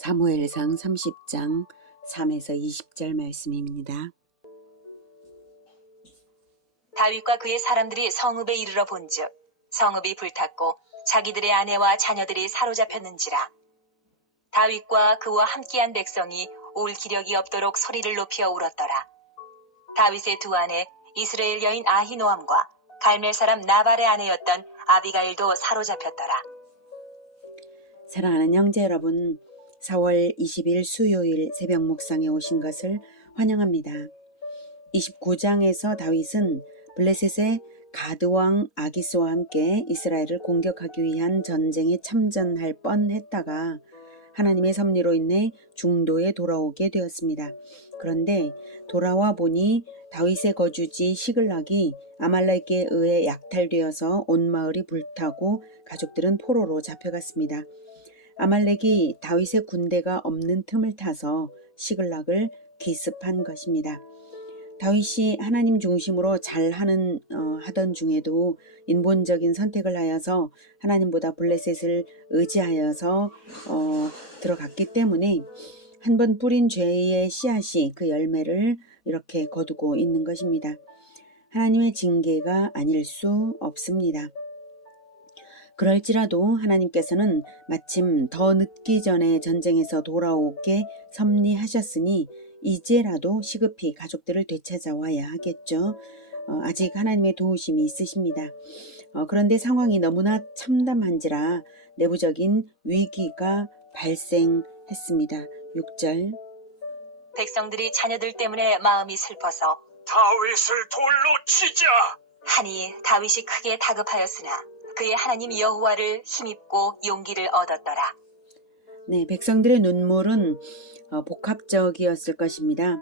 사무엘상 30장 3에서 20절 말씀입니다. 다윗과 그의 사람들이 성읍에 이르러 본즉 성읍이 불탔고 자기들의 아내와 자녀들이 사로잡혔는지라. 다윗과 그와 함께한 백성이 올 기력이 없도록 소리를 높여 울었더라. 다윗의 두 아내 이스라엘 여인 아히노함과 갈멜 사람 나발의 아내였던 아비가일도 사로잡혔더라. 사랑하는 형제 여러분, 4월 20일 수요일 새벽 묵상에 오신 것을 환영합니다. 29장에서 다윗은 블레셋의 가드왕 아기스와 함께 이스라엘을 공격하기 위한 전쟁에 참전할 뻔했다가 하나님의 섭리로 인해 중도에 돌아오게 되었습니다. 그런데 돌아와 보니 다윗의 거주지 시글락이 아말렉에 의해 약탈되어서 온 마을이 불타고 가족들은 포로로 잡혀갔습니다. 아말렉이 다윗의 군대가 없는 틈을 타서 시글락을 기습한 것입니다. 다윗이 하나님 중심으로 하던 중에도 인본적인 선택을 하여서 하나님보다 블레셋을 의지하여서 들어갔기 때문에 한번 뿌린 죄의 씨앗이 그 열매를 이렇게 거두고 있는 것입니다. 하나님의 징계가 아닐 수 없습니다. 그럴지라도 하나님께서는 마침 더 늦기 전에 전쟁에서 돌아오게 섭리하셨으니 이제라도 시급히 가족들을 되찾아와야 하겠죠. 아직 하나님의 도우심이 있으십니다. 그런데 상황이 너무나 참담한지라 내부적인 위기가 발생했습니다. 6절. 백성들이 자녀들 때문에 마음이 슬퍼서 다윗을 돌로 치자. 하니 다윗이 크게 다급하였으나 그의 하나님 여호와를 힘입고 용기를 얻었더라. 네, 백성들의 눈물은 복합적이었을 것입니다.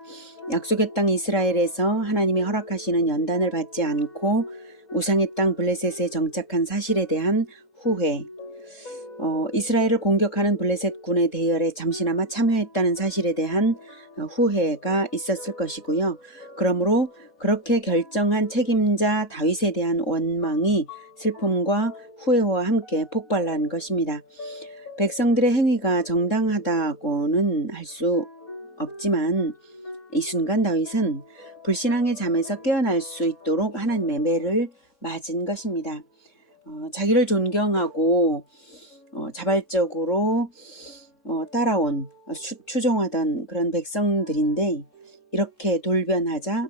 약속의 땅 이스라엘에서 하나님이 허락하시는 연단을 받지 않고 우상의 땅 블레셋에 정착한 사실에 대한 후회, 이스라엘을 공격하는 블레셋 군의 대열에 잠시나마 참여했다는 사실에 대한 후회가 있었을 것이고요. 그러므로 그렇게 결정한 책임자 다윗에 대한 원망이 슬픔과 후회와 함께 폭발한 것입니다. 백성들의 행위가 정당하다고는 할 수 없지만 이 순간 다윗은 불신앙의 잠에서 깨어날 수 있도록 하나님의 매를 맞은 것입니다. 자기를 존경하고 자발적으로 따라온 추종하던 그런 백성들인데 이렇게 돌변하자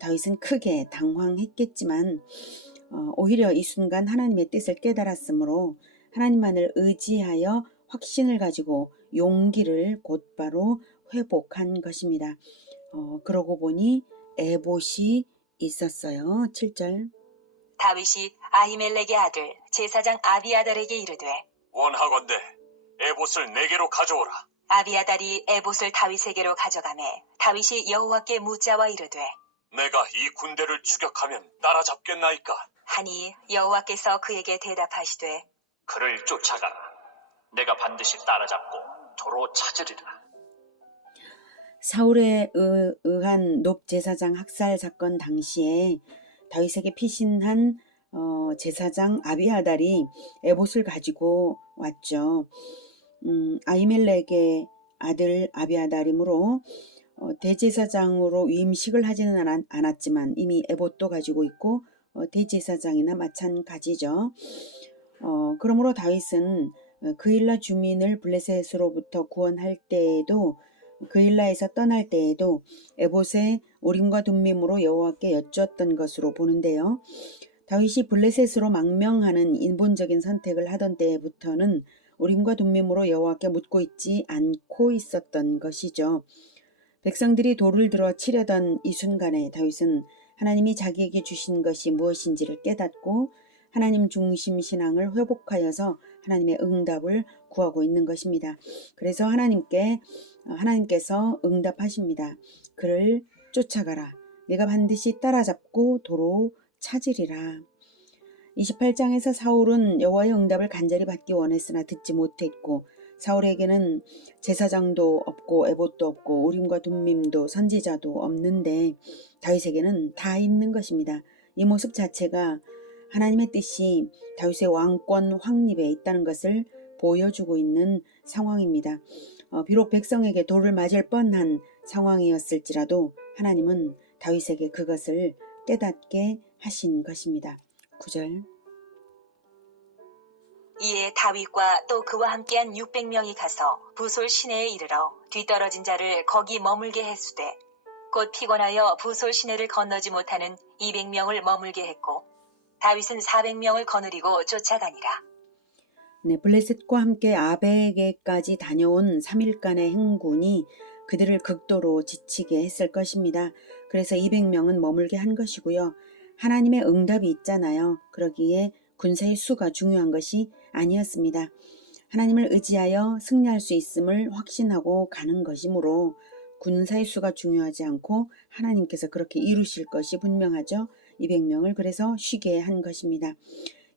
다윗은 크게 당황했겠지만 오히려 이 순간 하나님의 뜻을 깨달았으므로 하나님만을 의지하여 확신을 가지고 용기를 곧바로 회복한 것입니다. 그러고 보니 에봇이 있었어요. 7절. 다윗이 아히멜렉의 아들 제사장 아비아달에게 이르되 원하건대 에봇을 내게로 가져오라. 아비아달이 에봇을 다윗에게로 가져가매 다윗이 여호와께 묻자와 이르되 내가 이 군대를 추격하면 따라잡겠나이까? 하니 여호와께서 그에게 대답하시되 그를 쫓아가라. 내가 반드시 따라잡고 도로 찾으리라. 사울에 의한 높 제사장 학살 사건 당시에 다윗에게 피신한 제사장 아비아달이 에봇을 가지고 왔죠. 아히멜렉의 아들 아비아달이므로 대제사장으로 위임식을 하지는 않았지만 이미 에봇도 가지고 있고 대제사장이나 마찬가지죠. 그러므로 다윗은 그일라 주민을 블레셋으로부터 구원할 때에도 그일라에서 떠날 때에도 에봇의 우림과 둠밈으로 여호와께 여쭈었던 것으로 보는데요. 다윗이 블레셋으로 망명하는 인본적인 선택을 하던 때부터는 우림과 둠밈으로 여호와께 묻고 있지 않고 있었던 것이죠. 백성들이 돌을 들어 치려던 이 순간에 다윗은 하나님이 자기에게 주신 것이 무엇인지를 깨닫고 하나님 중심 신앙을 회복하여서 하나님의 응답을 구하고 있는 것입니다. 그래서 하나님께서 응답하십니다. 그를 쫓아가라. 내가 반드시 따라잡고 도로 찾으리라. 28장에서 사울은 여호와의 응답을 간절히 받기 원했으나 듣지 못했고 사울에게는 제사장도 없고 에봇도 없고 우림과 둠밈도 선지자도 없는데 다윗에게는 다 있는 것입니다. 이 모습 자체가 하나님의 뜻이 다윗의 왕권 확립에 있다는 것을 보여주고 있는 상황입니다. 비록 백성에게 돌을 맞을 뻔한 상황이었을지라도 하나님은 다윗에게 그것을 깨닫게 하신 것입니다. 9절. 이에 다윗과 또 그와 함께한 600명이 가서 부솔 시내에 이르러 뒤떨어진 자를 거기 머물게 했으되 곧 피곤하여 부솔 시내를 건너지 못하는 200명을 머물게 했고 다윗은 400명을 거느리고 쫓아가니라. 네, 블레셋과 함께 아벡에까지 다녀온 3일간의 행군이 그들을 극도로 지치게 했을 것입니다. 그래서 200명은 머물게 한 것이고요. 하나님의 응답이 있잖아요. 그러기에 군사의 수가 중요한 것이 아니었습니다. 하나님을 의지하여 승리할 수 있음을 확신하고 가는 것이므로 군사의 수가 중요하지 않고 하나님께서 그렇게 이루실 것이 분명하죠. 200명을 그래서 쉬게 한 것입니다.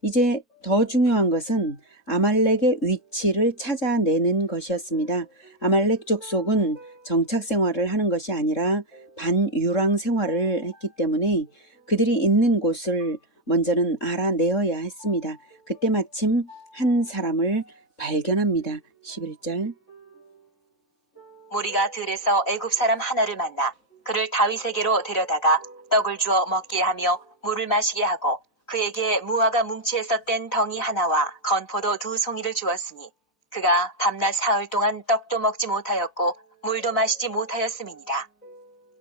이제 더 중요한 것은 아말렉의 위치를 찾아내는 것이었습니다. 아말렉 족속은 정착 생활을 하는 것이 아니라 반유랑 생활을 했기 때문에 그들이 있는 곳을 먼저는 알아내어야 했습니다. 그때 마침 한 사람을 발견합니다. 11절. 무리가 들에서 애굽 사람 하나를 만나 그를 다윗에게로 데려다가 떡을 주어 먹게 하며 물을 마시게 하고 그에게 무화과 뭉치에서 뗀 덩이 하나와 건포도 2송이를 주었으니 그가 밤낮 사흘 동안 떡도 먹지 못하였고 물도 마시지 못하였음이니라.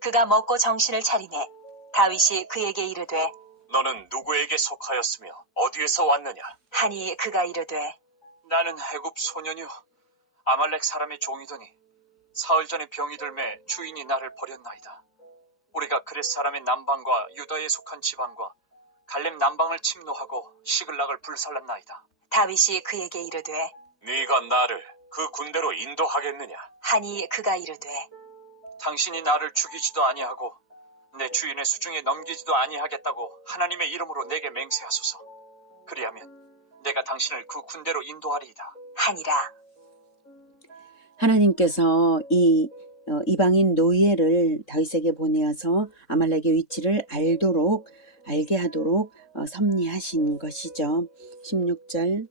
그가 먹고 정신을 차리매 다윗이 그에게 이르되 너는 누구에게 속하였으며 어디에서 왔느냐? 하니 그가 이르되 나는 애굽 소년이요 아말렉 사람의 종이더니 사흘 전에 병이 들매 주인이 나를 버렸나이다. 우리가 그렛 사람의 남방과 유다에 속한 지방과 갈렙 남방을 침노하고 시글락을 불살랐나이다. 다윗이 그에게 이르되 네가 나를 그 군대로 인도하겠느냐? 하니 그가 이르되 당신이 나를 죽이지도 아니하고 내 주인의 수중에 넘기지도 아니하겠다고 하나님의 이름으로 내게 맹세하소서. 그리하면 내가 당신을 그 군대로 인도하리이다. 하니라. 하나님께서 이 이방인 노예를 다윗에게 보내어서 아말렉의 위치를 알게 하도록 섭리하신 것이죠. 16절.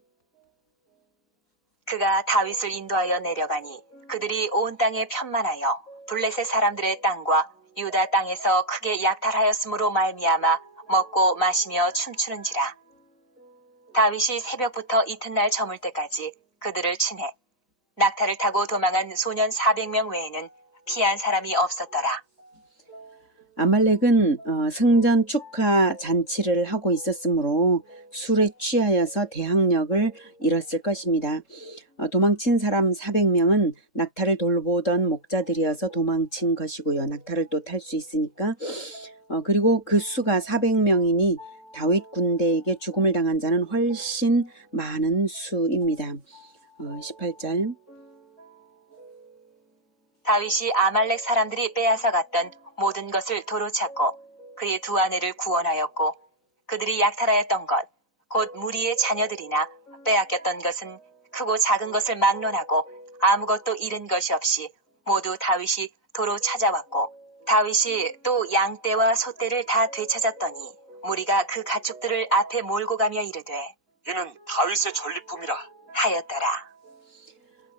그가 다윗을 인도하여 내려가니 그들이 온 땅에 편만하여 블레셋 사람들의 땅과 유다 땅에서 크게 약탈하였으므로 말미암아 먹고 마시며 춤추는지라. 다윗이 새벽부터 이튿날 저물 때까지 그들을 치매 낙타를 타고 도망한 소년 400명 외에는 피한 사람이 없었더라. 아말렉은 승전 축하 잔치를 하고 있었으므로 술에 취하여서 대항력을 잃었을 것입니다. 도망친 사람 400명은 낙타를 돌보던 목자들이어서 도망친 것이고요. 낙타를 또 탈 수 있으니까. 그리고 그 수가 400명이니 다윗 군대에게 죽음을 당한 자는 훨씬 많은 수입니다. 18절. 다윗이 아말렉 사람들이 빼앗아 갔던 모든 것을 도로 찾고 그의 두 아내를 구원하였고 그들이 약탈하였던 것 곧 무리의 자녀들이나 빼앗겼던 것은 크고 작은 것을 막론하고 아무것도 잃은 것이 없이 모두 다윗이 도로 찾아왔고 다윗이 또 양떼와 소떼를 다 되찾았더니 무리가 그 가축들을 앞에 몰고 가며 이르되 이는 다윗의 전리품이라 하였더라.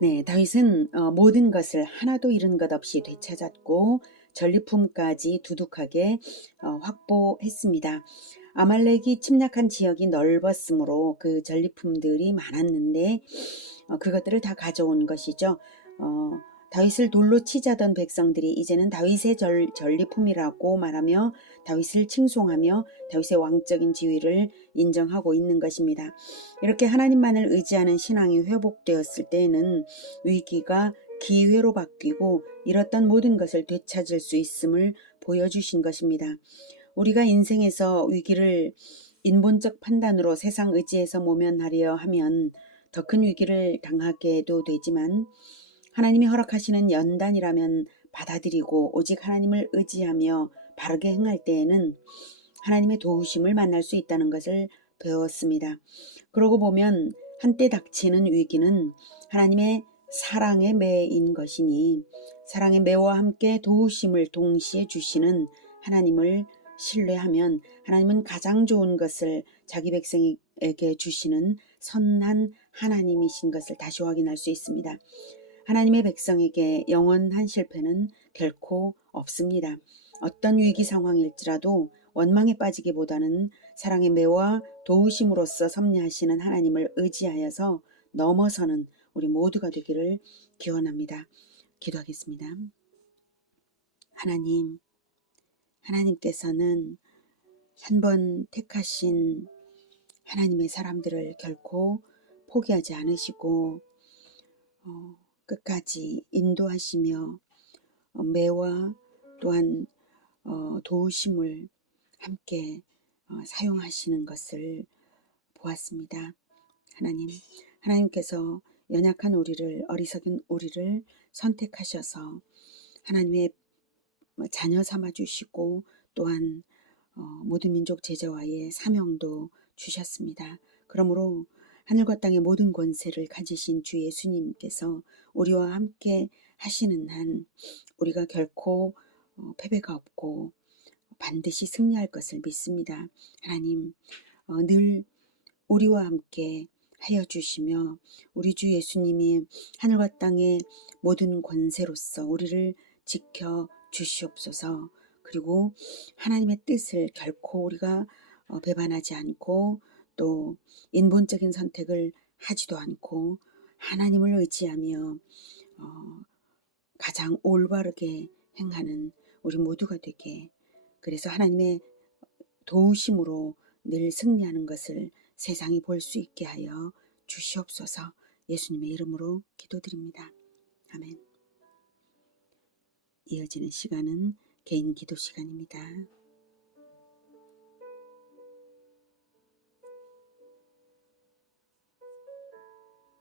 네, 다윗은 모든 것을 하나도 잃은 것 없이 되찾았고 전리품까지 두둑하게 확보했습니다. 아말렉이 침략한 지역이 넓었으므로 그 전리품들이 많았는데 그것들을 다 가져온 것이죠. 다윗을 돌로 치자던 백성들이 이제는 다윗의 전리품이라고 말하며 다윗을 칭송하며 다윗의 왕적인 지위를 인정하고 있는 것입니다. 이렇게 하나님만을 의지하는 신앙이 회복되었을 때에는 위기가 기회로 바뀌고 잃었던 모든 것을 되찾을 수 있음을 보여주신 것입니다. 우리가 인생에서 위기를 인본적 판단으로 세상 의지에서 모면하려 하면 더 큰 위기를 당하게도 되지만 하나님이 허락하시는 연단이라면 받아들이고 오직 하나님을 의지하며 바르게 행할 때에는 하나님의 도우심을 만날 수 있다는 것을 배웠습니다. 그러고 보면 한때 닥치는 위기는 하나님의 사랑의 매인 것이니 사랑의 매와 함께 도우심을 동시에 주시는 하나님을 신뢰하면 하나님은 가장 좋은 것을 자기 백성에게 주시는 선한 하나님이신 것을 다시 확인할 수 있습니다. 하나님의 백성에게 영원한 실패는 결코 없습니다. 어떤 위기 상황일지라도 원망에 빠지기보다는 사랑의 매와 도우심으로써 섭리하시는 하나님을 의지하여서 넘어서는 우리 모두가 되기를 기원합니다. 기도하겠습니다. 하나님께서는 한 번 택하신 하나님의 사람들을 결코 포기하지 않으시고 끝까지 인도하시며 매와 또한 도우심을 함께 사용하시는 것을 보았습니다. 하나님께서 연약한 우리를, 어리석은 우리를 선택하셔서 하나님의 자녀 삼아 주시고 또한 모든 민족 제자와의 사명도 주셨습니다. 그러므로 하늘과 땅의 모든 권세를 가지신 주 예수님께서 우리와 함께 하시는 한 우리가 결코 패배가 없고 반드시 승리할 것을 믿습니다. 하나님, 늘 우리와 함께 하여 주시며 우리 주 예수님이 하늘과 땅의 모든 권세로서 우리를 지켜 주시옵소서. 그리고 하나님의 뜻을 결코 우리가 배반하지 않고 또 인본적인 선택을 하지도 않고 하나님을 의지하며 가장 올바르게 행하는 우리 모두가 되게, 그래서 하나님의 도우심으로 늘 승리하는 것을 세상이 볼 수 있게 하여 주시옵소서. 예수님의 이름으로 기도드립니다. 아멘. 이어지는 시간은 개인 기도 시간입니다.